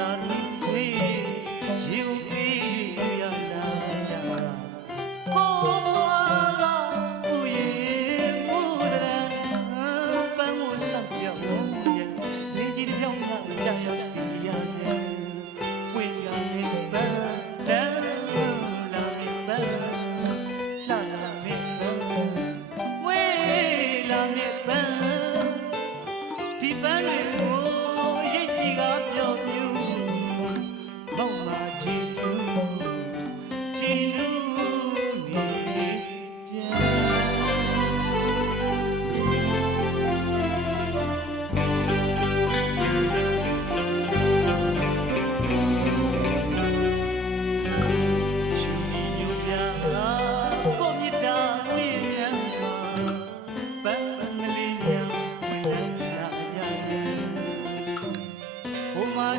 none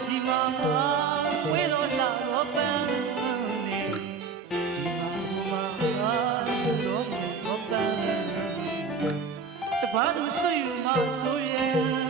ဒီမှာဝေတော့လာတော့ပန်းနေဒီမှာဒီမှာတော့တော့ပန်းတပါးသူစိတ်ယူမှဆိုရဲ့